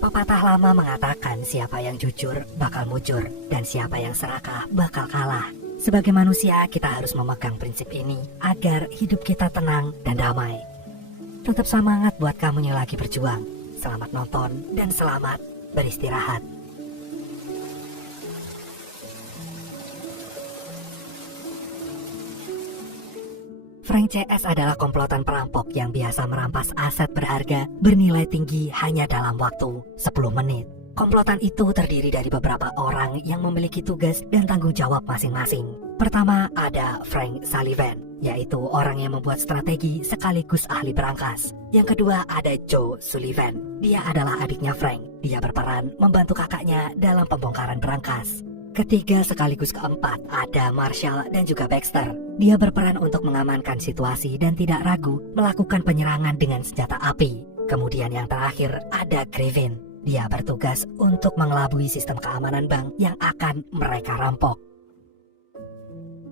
Pepatah lama mengatakan siapa yang jujur bakal mujur dan siapa yang serakah bakal kalah. Sebagai manusia kita harus memegang prinsip ini agar hidup kita tenang dan damai. Tetap semangat buat kamu yang lagi berjuang. Selamat nonton dan selamat beristirahat. Frank CS adalah komplotan perampok yang biasa merampas aset berharga bernilai tinggi hanya dalam waktu 10 menit. Komplotan itu terdiri dari beberapa orang yang memiliki tugas dan tanggung jawab masing-masing. Pertama ada Frank Sullivan, yaitu orang yang membuat strategi sekaligus ahli berangkas. Yang kedua ada Joe Sullivan, dia adalah adiknya Frank. Dia berperan membantu kakaknya dalam pembongkaran berangkas. Ketiga sekaligus keempat ada Marshall dan juga Baxter. Dia berperan untuk mengamankan situasi dan tidak ragu melakukan penyerangan dengan senjata api. Kemudian yang terakhir ada Griffin. Dia bertugas untuk mengelabui sistem keamanan bank yang akan mereka rampok.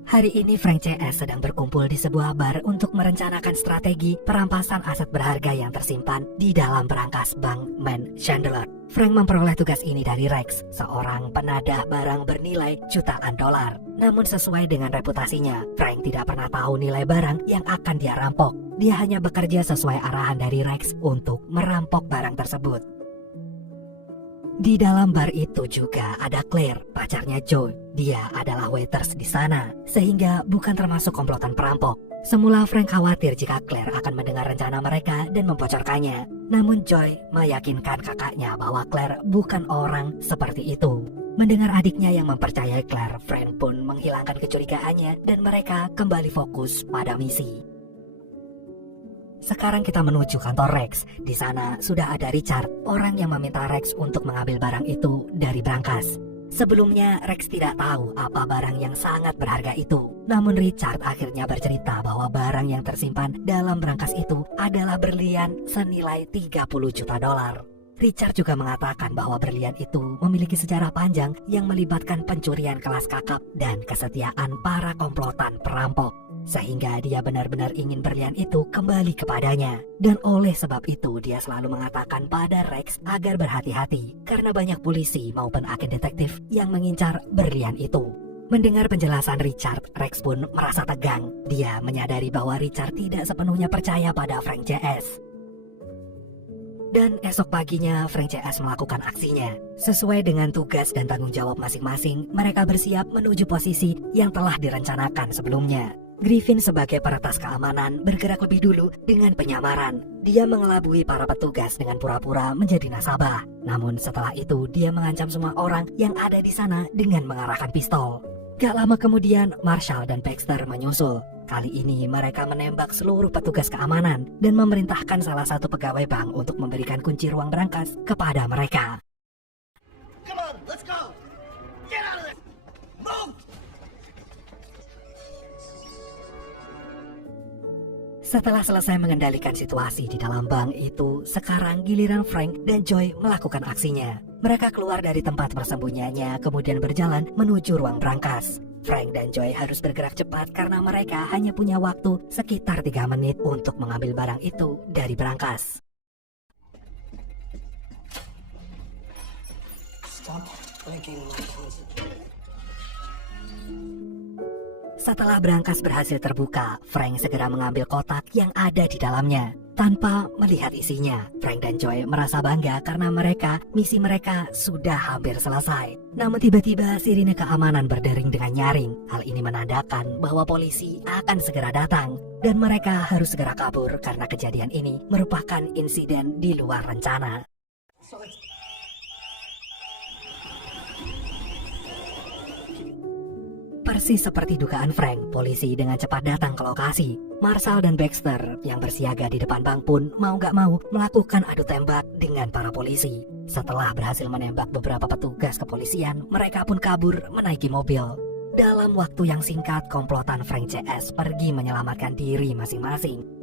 Hari ini Frank CS sedang berkumpul di sebuah bar untuk merencanakan strategi perampasan aset berharga yang tersimpan di dalam berangkas bank Man Chandler. Frank memperoleh tugas ini dari Rex, seorang penadah barang bernilai jutaan dolar. Namun sesuai dengan reputasinya, Frank tidak pernah tahu nilai barang yang akan dia rampok. Dia hanya bekerja sesuai arahan dari Rex untuk merampok barang tersebut. Di dalam bar itu juga ada Claire, pacarnya Joe. Dia adalah waiters di sana, sehingga bukan termasuk komplotan perampok. Semula Frank khawatir jika Claire akan mendengar rencana mereka dan membocorkannya. Namun Joy meyakinkan kakaknya bahwa Claire bukan orang seperti itu. Mendengar adiknya yang mempercayai Claire, Frank pun menghilangkan kecurigaannya dan mereka kembali fokus pada misi. Sekarang kita menuju kantor Rex. Di sana sudah ada Richard, orang yang meminta Rex untuk mengambil barang itu dari berangkas. Sebelumnya Rex tidak tahu apa barang yang sangat berharga itu. Namun Richard akhirnya bercerita bahwa barang yang tersimpan dalam berangkas itu adalah berlian senilai 30 juta dolar. Richard juga mengatakan bahwa berlian itu memiliki sejarah panjang yang melibatkan pencurian kelas kakap dan kesetiaan para komplotan perampok. Sehingga dia benar-benar ingin berlian itu kembali kepadanya. Dan oleh sebab itu dia selalu mengatakan pada Rex agar berhati-hati karena banyak polisi maupun agen detektif yang mengincar berlian itu. Mendengar penjelasan Richard, Rex pun merasa tegang. Dia menyadari bahwa Richard tidak sepenuhnya percaya pada Frank CS. Dan esok paginya Frank CS melakukan aksinya. Sesuai dengan tugas dan tanggung jawab masing-masing, mereka bersiap menuju posisi yang telah direncanakan sebelumnya. Griffin sebagai peretas keamanan bergerak lebih dulu dengan penyamaran. Dia mengelabui para petugas dengan pura-pura menjadi nasabah. Namun setelah itu dia mengancam semua orang yang ada di sana dengan mengarahkan pistol. Gak lama kemudian Marshall dan Baxter menyusul. Kali ini mereka menembak seluruh petugas keamanan dan memerintahkan salah satu pegawai bank untuk memberikan kunci ruang berangkas kepada mereka. Come on, let's go! Get out of there! Move! Setelah selesai mengendalikan situasi di dalam bank itu, sekarang giliran Frank dan Joy melakukan aksinya. Mereka keluar dari tempat persembunyiannya kemudian berjalan menuju ruang berangkas. Frank dan Joy harus bergerak cepat karena mereka hanya punya waktu sekitar 3 menit untuk mengambil barang itu dari berangkas. Stop blinking like crazy. Setelah berangkas berhasil terbuka, Frank segera mengambil kotak yang ada di dalamnya. Tanpa melihat isinya, Frank dan Joy merasa bangga karena misi mereka sudah hampir selesai. Namun tiba-tiba sirine keamanan berdering dengan nyaring. Hal ini menandakan bahwa polisi akan segera datang dan mereka harus segera kabur karena kejadian ini merupakan insiden di luar rencana. Persis seperti dugaan Frank, polisi dengan cepat datang ke lokasi. Marshall dan Baxter yang bersiaga di depan bank pun mau gak mau melakukan adu tembak dengan para polisi. Setelah berhasil menembak beberapa petugas kepolisian, mereka pun kabur menaiki mobil. Dalam waktu yang singkat, komplotan Frank CS pergi menyelamatkan diri masing-masing.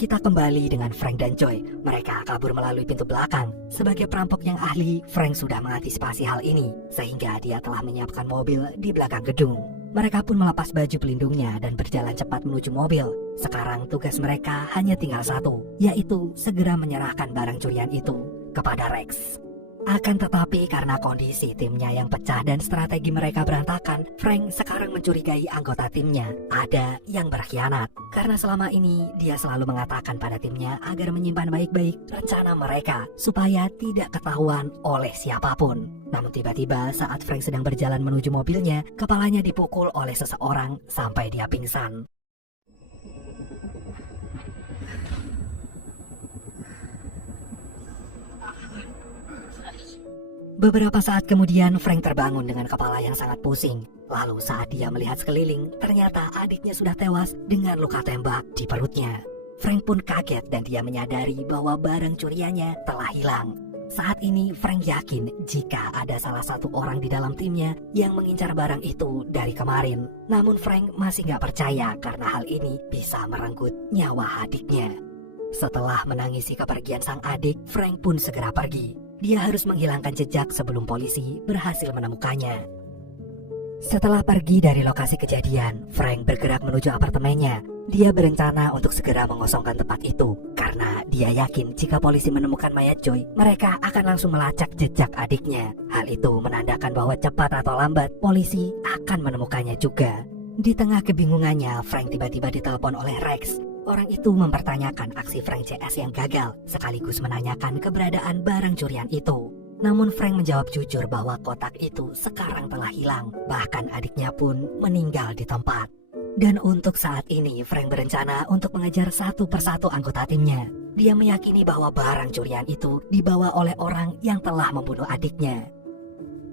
Kita kembali dengan Frank dan Joy. Mereka kabur melalui pintu belakang. Sebagai perampok yang ahli, Frank sudah mengantisipasi hal ini, sehingga dia telah menyiapkan mobil di belakang gedung. Mereka pun melepas baju pelindungnya dan berjalan cepat menuju mobil. Sekarang tugas mereka hanya tinggal satu, yaitu segera menyerahkan barang curian itu kepada Rex. Akan tetapi karena kondisi timnya yang pecah dan strategi mereka berantakan, Frank sekarang mencurigai anggota timnya ada yang berkhianat. Karena selama ini dia selalu mengatakan pada timnya agar menyimpan baik-baik rencana mereka supaya tidak ketahuan oleh siapapun. Namun tiba-tiba saat Frank sedang berjalan menuju mobilnya, kepalanya dipukul oleh seseorang sampai dia pingsan. Beberapa saat kemudian Frank terbangun dengan kepala yang sangat pusing. Lalu saat dia melihat sekeliling, ternyata adiknya sudah tewas dengan luka tembak di perutnya. Frank pun kaget dan dia menyadari bahwa barang curiannya telah hilang. Saat ini Frank yakin jika ada salah satu orang di dalam timnya yang mengincar barang itu dari kemarin. Namun Frank masih gak percaya karena hal ini bisa merenggut nyawa adiknya. Setelah menangisi kepergian sang adik, Frank pun segera pergi. Dia harus menghilangkan jejak sebelum polisi berhasil menemukannya. Setelah pergi dari lokasi kejadian, Frank bergerak menuju apartemennya. Dia berencana untuk segera mengosongkan tempat itu karena dia yakin jika polisi menemukan mayat Joy, mereka akan langsung melacak jejak adiknya. Hal itu menandakan bahwa cepat atau lambat polisi akan menemukannya juga. Di tengah kebingungannya, Frank tiba-tiba ditelepon oleh Rex. Orang itu mempertanyakan aksi Frank CS yang gagal, sekaligus menanyakan keberadaan barang curian itu. Namun Frank menjawab jujur bahwa kotak itu sekarang telah hilang, bahkan adiknya pun meninggal di tempat. Dan untuk saat ini, Frank berencana untuk mengejar satu persatu anggota timnya. Dia meyakini bahwa barang curian itu dibawa oleh orang yang telah membunuh adiknya.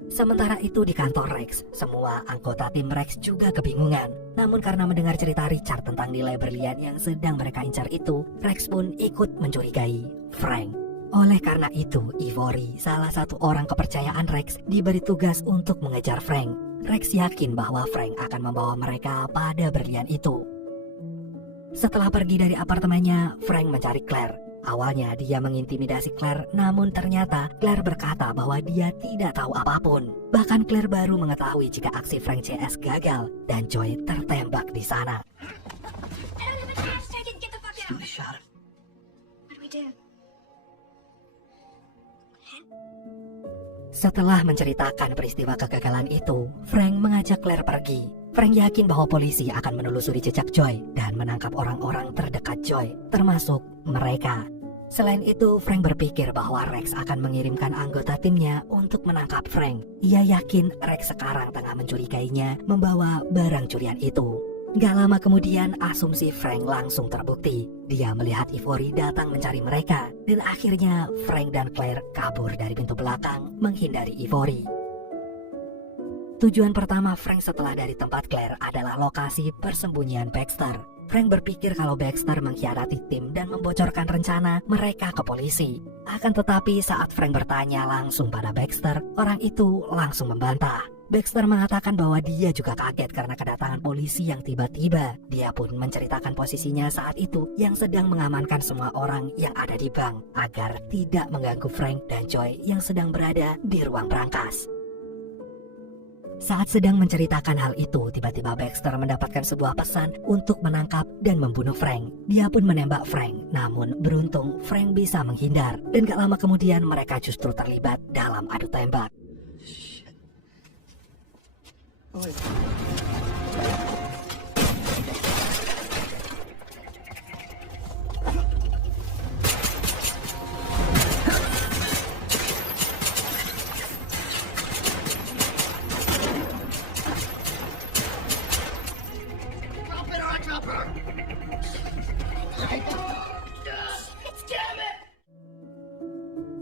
Sementara itu di kantor Rex, semua anggota tim Rex juga kebingungan. Namun karena mendengar cerita Richard tentang nilai berlian yang sedang mereka incar itu, Rex pun ikut mencurigai Frank. Oleh karena itu, Ivory, salah satu orang kepercayaan Rex, diberi tugas untuk mengejar Frank. Rex yakin bahwa Frank akan membawa mereka pada berlian itu. Setelah pergi dari apartemennya, Frank mencari Claire. Awalnya dia mengintimidasi Claire, namun ternyata Claire berkata bahwa dia tidak tahu apapun. Bahkan Claire baru mengetahui jika aksi Frank CS gagal dan Joy tertembak di sana. Setelah menceritakan peristiwa kegagalan itu, Frank mengajak Claire pergi. Frank yakin bahwa polisi akan menelusuri jejak Joy dan menangkap orang-orang terdekat Joy, termasuk mereka. Selain itu, Frank berpikir bahwa Rex akan mengirimkan anggota timnya untuk menangkap Frank. Ia yakin Rex sekarang tengah mencurigainya membawa barang curian itu. Gak lama kemudian, asumsi Frank langsung terbukti. Dia melihat Ivory datang mencari mereka, dan akhirnya Frank dan Claire kabur dari pintu belakang menghindari Ivory. Tujuan pertama Frank setelah dari tempat Claire adalah lokasi persembunyian Baxter. Frank berpikir kalau Baxter mengkhianati tim dan membocorkan rencana mereka ke polisi. Akan tetapi saat Frank bertanya langsung pada Baxter, orang itu langsung membantah. Baxter mengatakan bahwa dia juga kaget karena kedatangan polisi yang tiba-tiba. Dia pun menceritakan posisinya saat itu yang sedang mengamankan semua orang yang ada di bank agar tidak mengganggu Frank dan Joy yang sedang berada di ruang brankas. Saat sedang menceritakan hal itu, tiba-tiba Baxter mendapatkan sebuah pesan untuk menangkap dan membunuh Frank. Dia pun menembak Frank, namun beruntung Frank bisa menghindar. Dan gak lama kemudian mereka justru terlibat dalam adu tembak.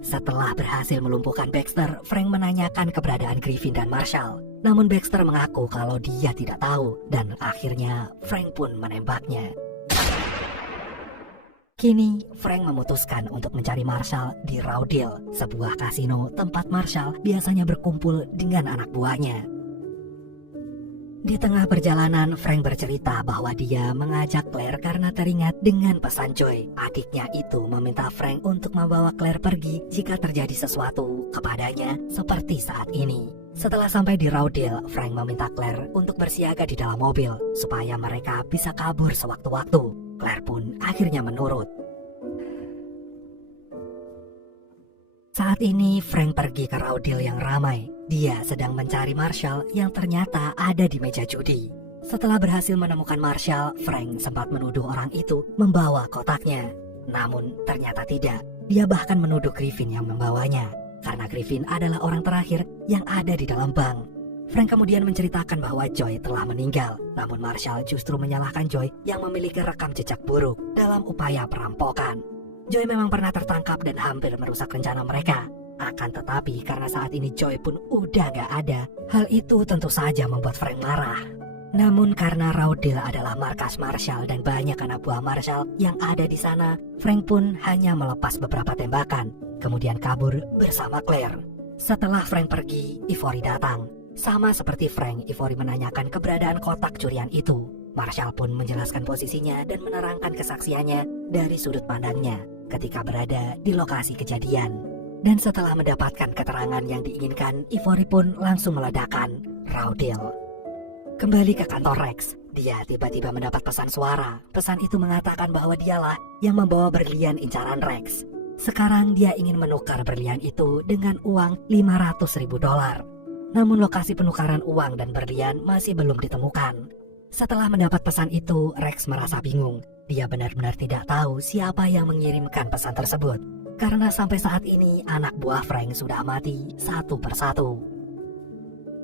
Setelah berhasil melumpuhkan Baxter, Frank menanyakan keberadaan Griffin dan Marshall. Namun Baxter mengaku kalau dia tidak tahu, dan akhirnya Frank pun menembaknya. Kini, Frank memutuskan untuk mencari Marshall di Rowdale, sebuah kasino tempat Marshall biasanya berkumpul dengan anak buahnya. Di tengah perjalanan, Frank bercerita bahwa dia mengajak Claire karena teringat dengan pesan Joy. Adiknya itu meminta Frank untuk membawa Claire pergi jika terjadi sesuatu kepadanya seperti saat ini. Setelah sampai di Rowdale, Frank meminta Claire untuk bersiaga di dalam mobil supaya mereka bisa kabur sewaktu-waktu. Claire pun akhirnya menurut. Saat ini Frank pergi ke raudil yang ramai. Dia sedang mencari Marshall yang ternyata ada di meja judi. Setelah berhasil menemukan Marshall, Frank sempat menuduh orang itu membawa kotaknya. Namun ternyata tidak. Dia bahkan menuduh Griffin yang membawanya, karena Griffin adalah orang terakhir yang ada di dalam bank. Frank kemudian menceritakan bahwa Joy telah meninggal, namun Marshall justru menyalahkan Joy yang memiliki rekam jejak buruk dalam upaya perampokan. Joy memang pernah tertangkap dan hampir merusak rencana mereka. Akan tetapi karena saat ini Joy pun udah gak ada, hal itu tentu saja membuat Frank marah. Namun karena raudil adalah markas Marshall dan banyak anak buah Marshall yang ada di sana, Frank pun hanya melepas beberapa tembakan, kemudian kabur bersama Claire. Setelah Frank pergi, Ivory datang. Sama seperti Frank, Ivory menanyakan keberadaan kotak curian itu. Marshall pun menjelaskan posisinya dan menerangkan kesaksiannya dari sudut pandangnya ketika berada di lokasi kejadian. Dan setelah mendapatkan keterangan yang diinginkan, Ivory pun langsung meledakkan raudil. Kembali ke kantor Rex, dia tiba-tiba mendapat pesan suara. Pesan itu mengatakan bahwa dialah yang membawa berlian incaran Rex. Sekarang dia ingin menukar berlian itu dengan uang $500.000. Namun lokasi penukaran uang dan berlian masih belum ditemukan. Setelah mendapat pesan itu, Rex merasa bingung. Dia benar-benar tidak tahu siapa yang mengirimkan pesan tersebut. Karena sampai saat ini anak buah Frank sudah mati satu persatu.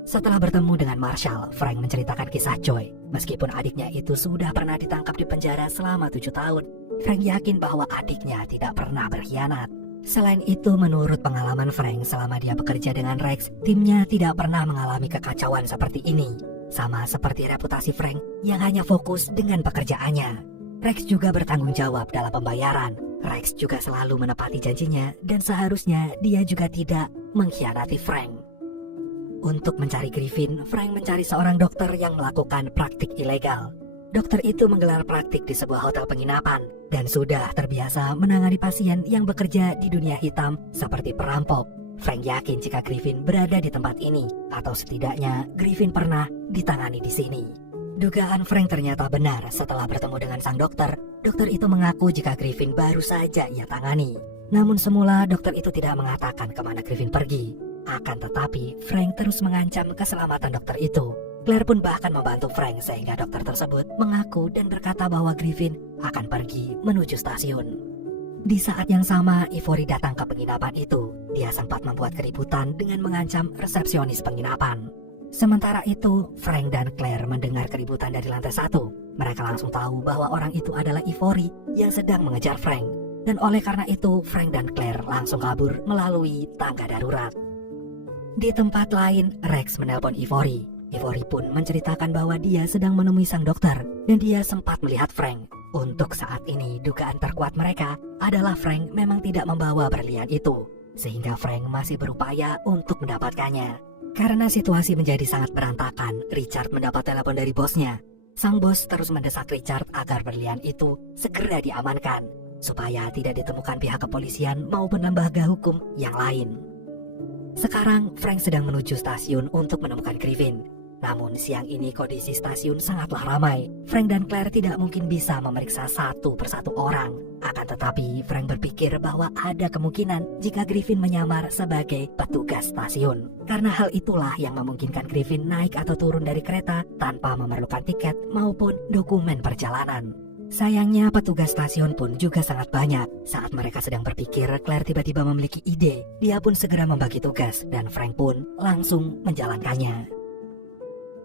Setelah bertemu dengan Marshall, Frank menceritakan kisah Joy. Meskipun adiknya itu sudah pernah ditangkap di penjara selama 7 tahun, Frank yakin bahwa adiknya tidak pernah berkhianat. Selain itu, menurut pengalaman Frank selama dia bekerja dengan Rex, timnya tidak pernah mengalami kekacauan seperti ini. Sama seperti reputasi Frank yang hanya fokus dengan pekerjaannya. Rex juga bertanggung jawab dalam pembayaran. Rex juga selalu menepati janjinya dan seharusnya dia juga tidak mengkhianati Frank. Untuk mencari Griffin, Frank mencari seorang dokter yang melakukan praktik ilegal. Dokter itu menggelar praktik di sebuah hotel penginapan dan sudah terbiasa menangani pasien yang bekerja di dunia hitam seperti perampok. Frank yakin jika Griffin berada di tempat ini, atau setidaknya Griffin pernah ditangani di sini. Dugaan Frank ternyata benar. Setelah bertemu dengan sang dokter, dokter itu mengaku jika Griffin baru saja ia tangani. Namun semula dokter itu tidak mengatakan kemana Griffin pergi. Akan tetapi, Frank terus mengancam keselamatan dokter itu. Claire pun bahkan membantu Frank sehingga dokter tersebut mengaku dan berkata bahwa Griffin akan pergi menuju stasiun. Di saat yang sama, Ivory datang ke penginapan itu. Dia sempat membuat keributan dengan mengancam resepsionis penginapan. Sementara itu, Frank dan Claire mendengar keributan dari lantai 1. Mereka langsung tahu bahwa orang itu adalah Ivory yang sedang mengejar Frank. Dan oleh karena itu, Frank dan Claire langsung kabur melalui tangga darurat. Di tempat lain, Rex menelpon Ivory. Ivory pun menceritakan bahwa dia sedang menemui sang dokter dan dia sempat melihat Frank. Untuk saat ini, dugaan terkuat mereka adalah Frank memang tidak membawa berlian itu, sehingga Frank masih berupaya untuk mendapatkannya. Karena situasi menjadi sangat berantakan, Richard mendapat telepon dari bosnya. Sang bos terus mendesak Richard agar berlian itu segera diamankan, supaya tidak ditemukan pihak kepolisian maupun lembaga hukum yang lain. Sekarang Frank sedang menuju stasiun untuk menemukan Griffin. Namun siang ini kondisi stasiun sangatlah ramai. Frank dan Claire tidak mungkin bisa memeriksa satu persatu orang. Akan tetapi Frank berpikir bahwa ada kemungkinan jika Griffin menyamar sebagai petugas stasiun. Karena hal itulah yang memungkinkan Griffin naik atau turun dari kereta tanpa memerlukan tiket maupun dokumen perjalanan. Sayangnya petugas stasiun pun juga sangat banyak. Saat mereka sedang berpikir, Claire tiba-tiba memiliki ide. Dia pun segera membagi tugas dan Frank pun langsung menjalankannya.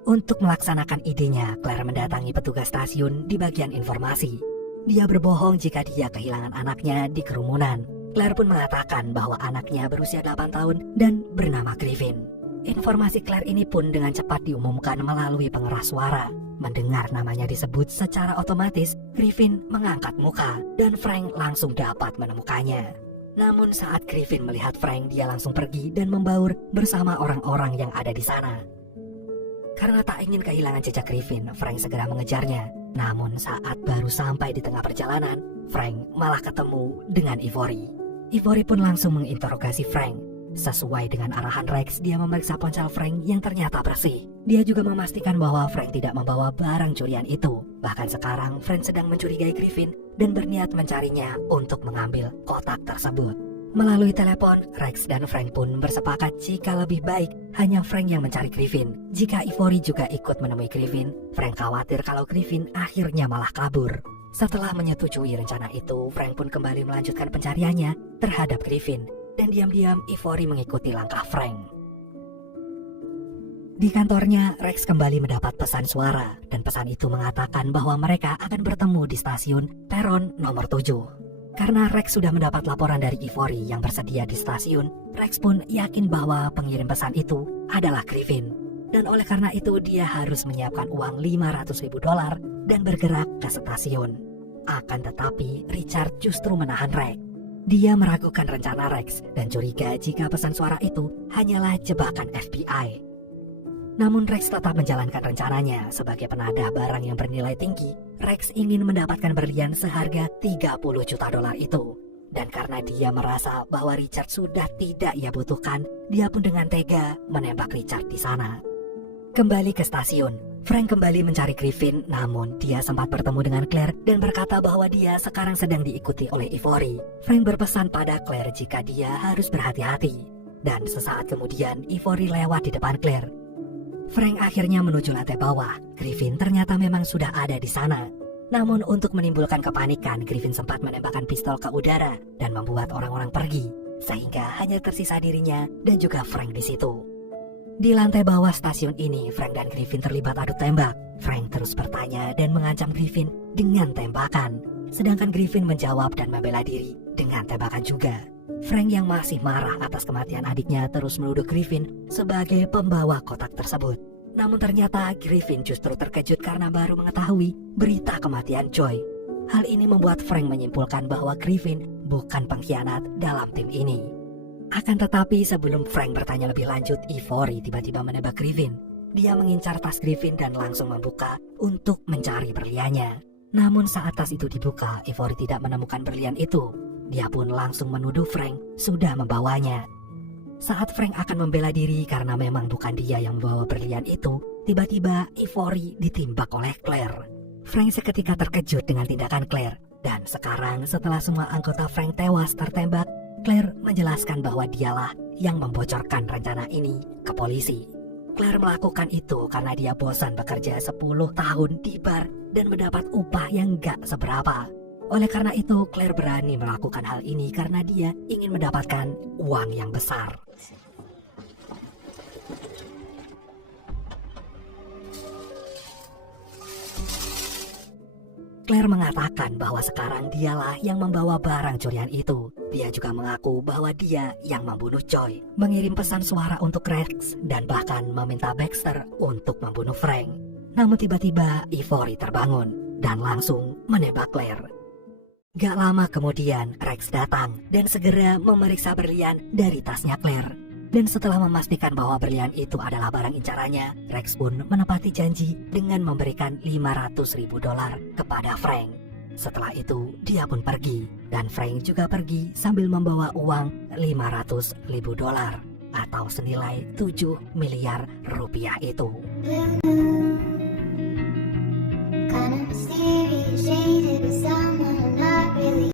Untuk melaksanakan idenya, Claire mendatangi petugas stasiun di bagian informasi. Dia berbohong jika dia kehilangan anaknya di kerumunan. Claire pun mengatakan bahwa anaknya berusia 8 tahun dan bernama Griffin. Informasi Claire ini pun dengan cepat diumumkan melalui pengeras suara. Mendengar namanya disebut secara otomatis, Griffin mengangkat muka dan Frank langsung dapat menemukannya. Namun saat Griffin melihat Frank, dia langsung pergi dan membaur bersama orang-orang yang ada di sana. Karena tak ingin kehilangan jejak Griffin, Frank segera mengejarnya. Namun saat baru sampai di tengah perjalanan, Frank malah ketemu dengan Ivory. Ivory pun langsung menginterogasi Frank. Sesuai dengan arahan Rex, dia memeriksa ponsel Frank yang ternyata bersih. Dia juga memastikan bahwa Frank tidak membawa barang curian itu. Bahkan sekarang, Frank sedang mencurigai Griffin dan berniat mencarinya untuk mengambil kotak tersebut. Melalui telepon, Rex dan Frank pun bersepakat jika lebih baik hanya Frank yang mencari Griffin. Jika Ivory juga ikut menemui Griffin, Frank khawatir kalau Griffin akhirnya malah kabur. Setelah menyetujui rencana itu, Frank pun kembali melanjutkan pencariannya terhadap Griffin. Dan diam-diam Ivory mengikuti langkah Frank. Di kantornya, Rex kembali mendapat pesan suara. Dan pesan itu mengatakan bahwa mereka akan bertemu di stasiun peron nomor 7. Karena Rex sudah mendapat laporan dari Ivory yang bersedia di stasiun, Rex pun yakin bahwa pengirim pesan itu adalah Griffin. Dan oleh karena itu dia harus menyiapkan uang $500.000 dan bergerak ke stasiun. Akan tetapi Richard justru menahan Rex. Dia meragukan rencana Rex dan curiga jika pesan suara itu hanyalah jebakan FBI. Namun Rex tetap menjalankan rencananya. Sebagai penadah barang yang bernilai tinggi, Rex ingin mendapatkan berlian seharga $30 juta itu. Dan karena dia merasa bahwa Richard sudah tidak ia butuhkan, dia pun dengan tega menembak Richard di sana. Kembali ke stasiun, Frank kembali mencari Griffin, namun dia sempat bertemu dengan Claire dan berkata bahwa dia sekarang sedang diikuti oleh Ivory. Frank berpesan pada Claire jika dia harus berhati-hati. Dan sesaat kemudian Ivory lewat di depan Claire. Frank akhirnya menuju lantai bawah. Griffin ternyata memang sudah ada di sana. Namun untuk menimbulkan kepanikan, Griffin sempat menembakkan pistol ke udara dan membuat orang-orang pergi, sehingga hanya tersisa dirinya dan juga Frank di situ. Di lantai bawah stasiun ini, Frank dan Griffin terlibat adu tembak. Frank terus bertanya dan mengancam Griffin dengan tembakan, sedangkan Griffin menjawab dan membela diri dengan tembakan juga. Frank yang masih marah atas kematian adiknya terus menuduh Griffin sebagai pembawa kotak tersebut. Namun ternyata Griffin justru terkejut karena baru mengetahui berita kematian Joy. Hal ini membuat Frank menyimpulkan bahwa Griffin bukan pengkhianat dalam tim ini. Akan tetapi sebelum Frank bertanya lebih lanjut, Ivory tiba-tiba menembak Griffin. Dia mengincar tas Griffin dan langsung membuka untuk mencari berliannya. Namun saat tas itu dibuka, Ivory tidak menemukan berlian itu. Dia pun langsung menuduh Frank sudah membawanya. Saat Frank akan membela diri karena memang bukan dia yang membawa berlian itu, tiba-tiba Ivory ditembak oleh Claire. Frank seketika terkejut dengan tindakan Claire. Dan sekarang setelah semua anggota Frank tewas tertembak, Claire menjelaskan bahwa dialah yang membocorkan rencana ini ke polisi. Claire melakukan itu karena dia bosan bekerja 10 tahun di bar dan mendapat upah yang gak seberapa. Oleh karena itu, Claire berani melakukan hal ini karena dia ingin mendapatkan uang yang besar. Claire mengatakan bahwa sekarang dialah yang membawa barang curian itu. Dia juga mengaku bahwa dia yang membunuh Joy, mengirim pesan suara untuk Rex, dan bahkan meminta Baxter untuk membunuh Frank. Namun tiba-tiba Ivory terbangun dan langsung menembak Claire. Gak lama kemudian Rex datang dan segera memeriksa berlian dari tasnya Claire. Dan setelah memastikan bahwa berlian itu adalah barang incarannya, Rex pun menepati janji dengan memberikan $500.000 kepada Frank. Setelah itu dia pun pergi dan Frank juga pergi sambil membawa uang $500.000 atau senilai 7 miliar rupiah itu. Kind of mysterious, shaded beside